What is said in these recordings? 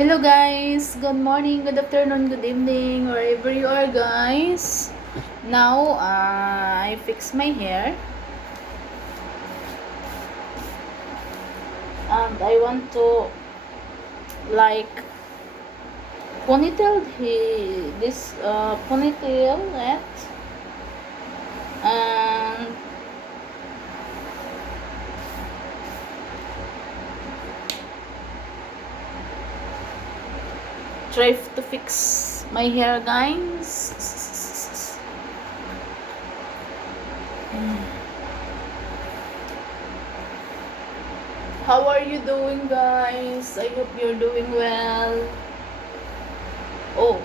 Hello guys, good morning, good afternoon, good evening, wherever you are guys. Now, I fix my hair. And I want to like ponytail this ponytail it and try to fix my hair guys. How are you doing guys? I hope you're doing well. Oh.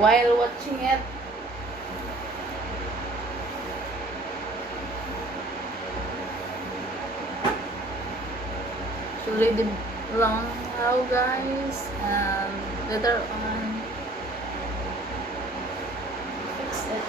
While watching it, it's already long now guys, and later on fix it.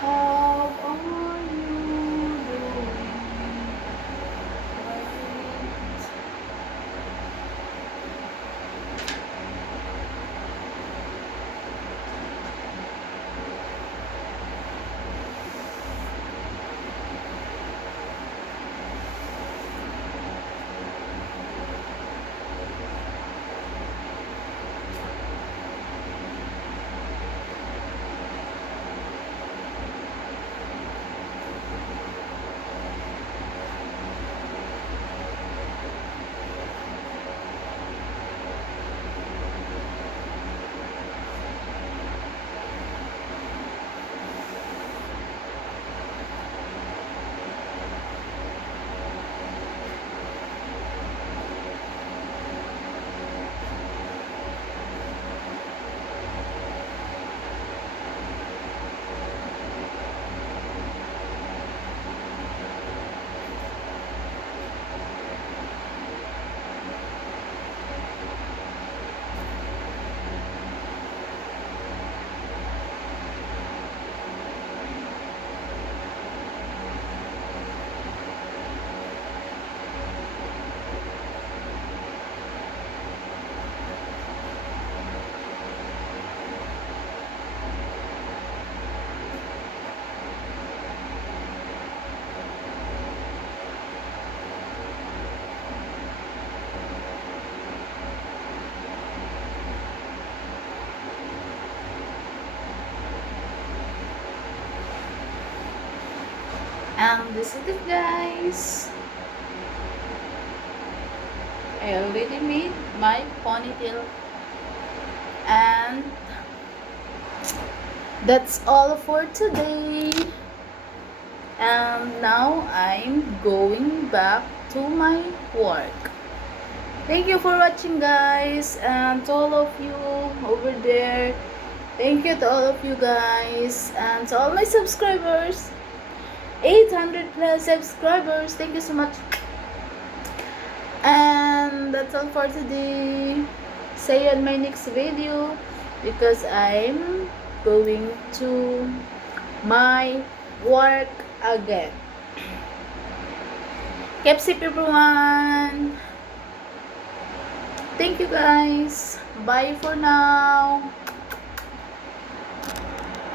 How are you doing? And this is it guys. I already made my ponytail, and that's all for today. And now I'm going back to my work. Thank you for watching guys, and to all of you over there, thank you to all of you guys, and to all my subscribers, 800 plus subscribers, thank you so much. And that's all for today. See you in my next video, because I'm going to my work again. Keep safe everyone. Thank you guys. Bye for now.